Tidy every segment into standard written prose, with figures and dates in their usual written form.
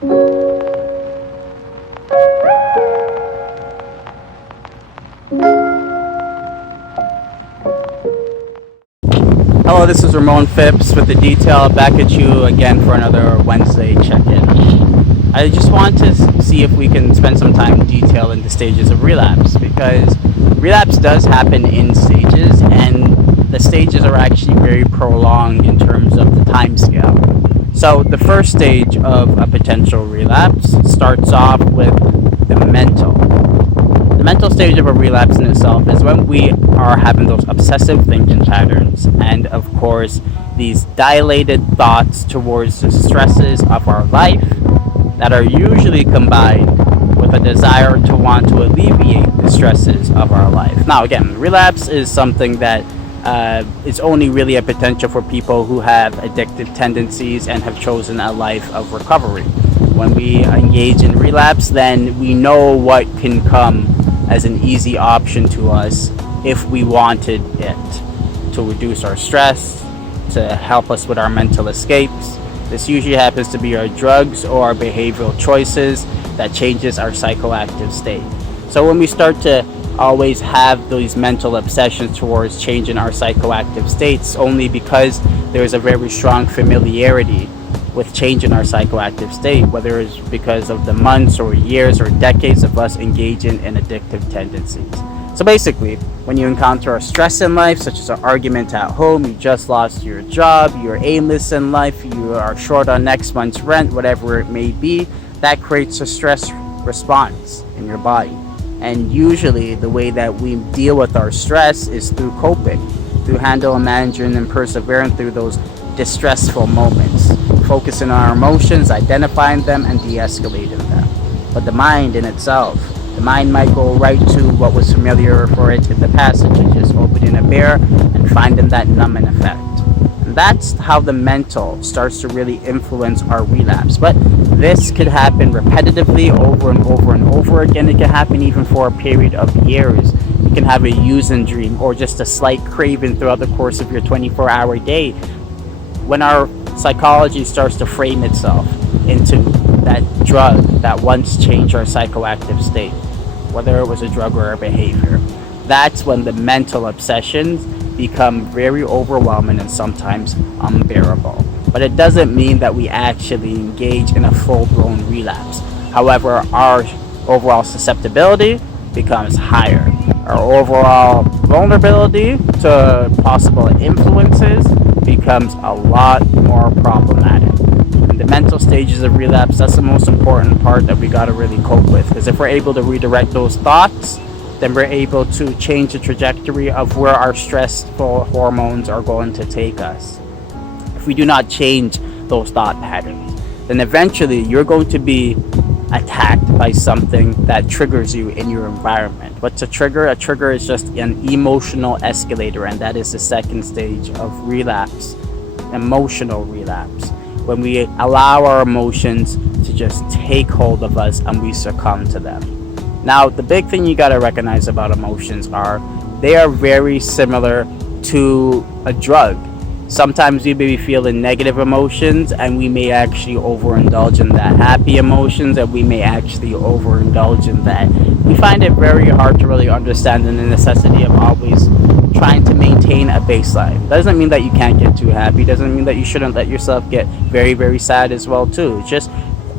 Hello, this is Ramon Phipps with The Detail, back at you again for another Wednesday check-in. I just want to see if we can spend some time detailing the stages of relapse, because relapse does happen in stages, and the stages are actually very prolonged in terms of the time scale. So the first stage of a potential relapse starts off with the mental. The mental stage of a relapse in itself is when we are having those obsessive thinking patterns and, of course, these dilated thoughts towards the stresses of our life that are usually combined with a desire to want to alleviate the stresses of our life. Now, again, relapse is something that is only really a potential for people who have addictive tendencies and have chosen a life of recovery. When we engage in relapse, then we know what can come as an easy option to us if we wanted it, to reduce our stress, to help us with our mental escapes. This usually happens to be our drugs or our behavioral choices that changes our psychoactive state. So when we start to always have these mental obsessions towards changing our psychoactive states, only because there's a very strong familiarity with changing our psychoactive state, whether it's because of the months or years or decades of us engaging in addictive tendencies. So basically, when you encounter a stress in life, such as an argument at home, you just lost your job, you're aimless in life, you are short on next month's rent, whatever it may be, that creates a stress response in your body. And usually the way that we deal with our stress is through coping, through handling, managing, and persevering through those distressful moments, focusing on our emotions, identifying them, and de-escalating them. But the mind in itself, the mind might go right to what was familiar for it in the past, such as just opening a beer and finding that numbing effect. And that's how the mental starts to really influence our relapse. But this could happen repetitively over and over and over again. It can happen even for a period of years. You can have a using dream or just a slight craving throughout the course of your 24-hour day. When our psychology starts to frame itself into that drug that once changed our psychoactive state, whether it was a drug or a behavior, that's when the mental obsessions become very overwhelming and sometimes unbearable. But it doesn't mean that we actually engage in a full-blown relapse. However, our overall susceptibility becomes higher. Our overall vulnerability to possible influences becomes a lot more problematic. And the mental stages of relapse, that's the most important part that we got to really cope with. Because if we're able to redirect those thoughts, then we're able to change the trajectory of where our stressful hormones are going to take us. If we do not change those thought patterns, then eventually you're going to be attacked by something that triggers you in your environment. What's a trigger? A trigger is just an emotional escalator, and that is the second stage of relapse, emotional relapse, when we allow our emotions to just take hold of us and we succumb to them. Now, the big thing you got to recognize about emotions are they are very similar to a drug. Sometimes we may be feeling negative emotions and we may actually overindulge in that. Happy emotions, and we may actually overindulge in that. We find it very hard to really understand the necessity of always trying to maintain a baseline. Doesn't mean that you can't get too happy. Doesn't mean that you shouldn't let yourself get very, very sad as well too. It's just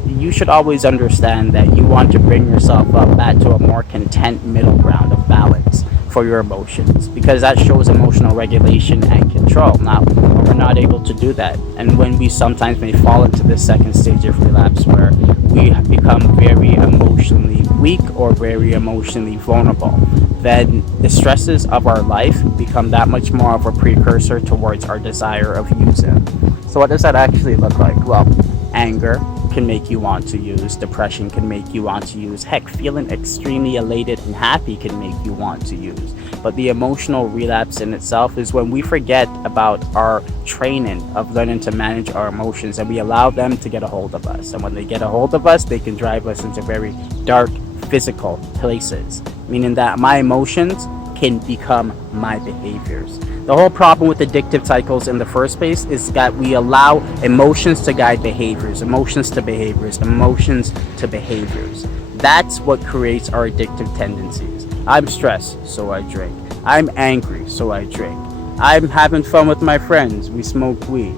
you should always understand that you want to bring yourself up back to a more content middle ground of balance for your emotions, because that shows emotional regulation and control. Now, we're not able to do that, and when we sometimes may fall into this second stage of relapse where we become very emotionally weak or very emotionally vulnerable, then the stresses of our life become that much more of a precursor towards our desire of using. So what does that actually look like? Well, anger can make you want to use. Depression can make you want to use. Heck, feeling extremely elated and happy can make you want to use. But the emotional relapse in itself is when we forget about our training of learning to manage our emotions and we allow them to get a hold of us. And when they get a hold of us, they can drive us into very dark physical places, meaning that my emotions can become my behaviors. The whole problem with addictive cycles in the first place is that we allow emotions to guide behaviors, emotions to behaviors, emotions to behaviors. That's what creates our addictive tendencies. I'm stressed, so I drink. I'm angry, so I drink. I'm having fun with my friends, we smoke weed.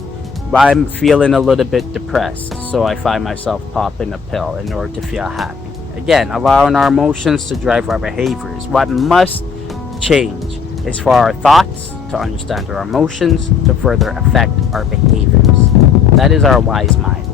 I'm feeling a little bit depressed, so I find myself popping a pill in order to feel happy. Again, allowing our emotions to drive our behaviors. What must change is for our thoughts to understand our emotions to further affect our behaviors. That is our wise mind.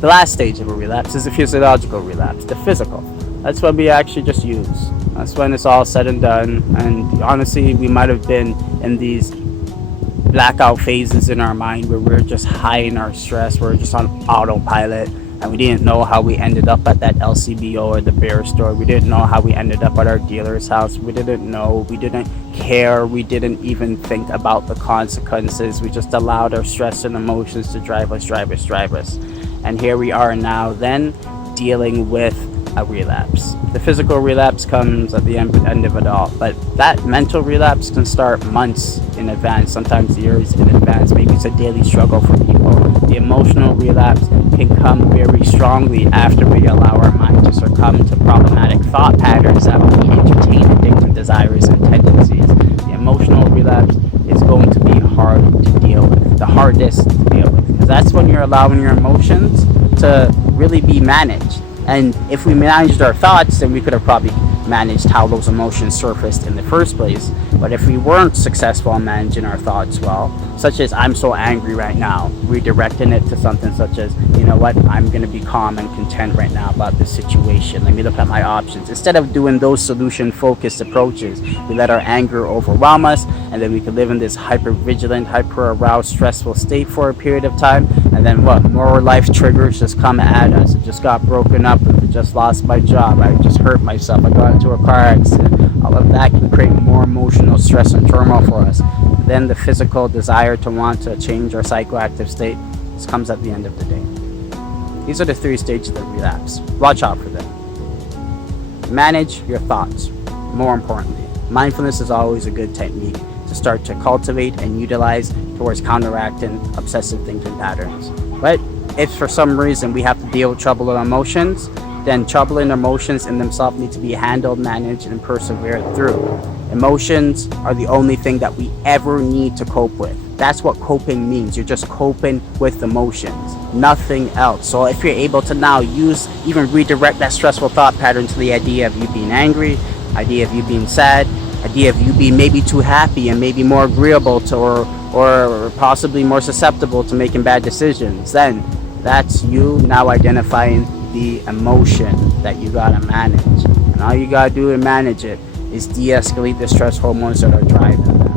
The last stage of a relapse is the physiological relapse, the physical. That's what we actually just use. That's when it's all said and done. And honestly, we might have been in these blackout phases in our mind where we're just high in our stress, we're just on autopilot, and we didn't know how we ended up at that LCBO or the bear store. We didn't know how we ended up at our dealer's house. We didn't know. We didn't care. We didn't even think about the consequences. We just allowed our stress and emotions to drive us. And here we are now then dealing with a relapse. The physical relapse comes at the end of it all, but that mental relapse can start months in advance, sometimes years in advance. Maybe it's a daily struggle for people. The emotional relapse can come very strongly after we allow our mind to succumb to problematic thought patterns that we entertain addictive desires and tendencies. The emotional relapse is going to be hard to deal with, the hardest to deal with, because that's when you're allowing your emotions to really be managed. And if we managed our thoughts, then we could have probably managed how those emotions surfaced in the first place. But if we weren't successful in managing our thoughts well, such as I'm so angry right now, redirecting it to something such as, you know what, I'm going to be calm and content right now about this situation. Let me look at my options. Instead of doing those solution-focused approaches, we let our anger overwhelm us, and then we can live in this hyper-vigilant, hyper-aroused, stressful state for a period of time. And then what? More life triggers just come at us. It just got broken up. I just lost my job. I just hurt myself. I got into a car accident. All of that can create more emotional stress and turmoil for us. Then the physical desire to want to change our psychoactive state just comes at the end of the day. These are the 3 stages of the relapse. Watch out for them. Manage your thoughts. More importantly, mindfulness is always a good technique to start to cultivate and utilize towards counteracting obsessive thinking patterns. But if for some reason we have to deal with troubled emotions, then troubling emotions in themselves need to be handled, managed, and persevered through. Emotions are the only thing that we ever need to cope with. That's what coping means. You're just coping with emotions, nothing else. So if you're able to now even redirect that stressful thought pattern to the idea of you being angry, idea of you being sad, idea of you being maybe too happy and maybe more agreeable to or possibly more susceptible to making bad decisions, then that's you now identifying the emotion that you gotta manage. And all you gotta do to manage it is de-escalate the stress hormones that are driving them.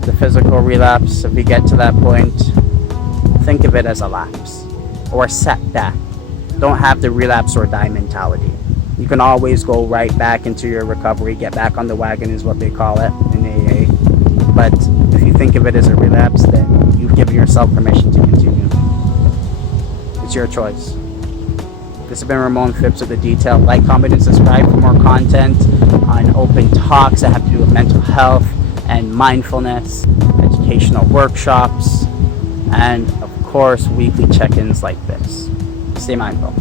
The physical relapse, if we get to that point, think of it as a lapse or a setback. Don't have the relapse or die mentality. You can always go right back into your recovery, get back on the wagon is what they call it in AA. But if you think of it as a relapse, then you've given yourself permission to continue. It's your choice. This has been Ramon Phipps with The Detail. Like, comment, and subscribe for more content on open talks that have to do with mental health and mindfulness, educational workshops, and of course, weekly check-ins like this. Stay mindful.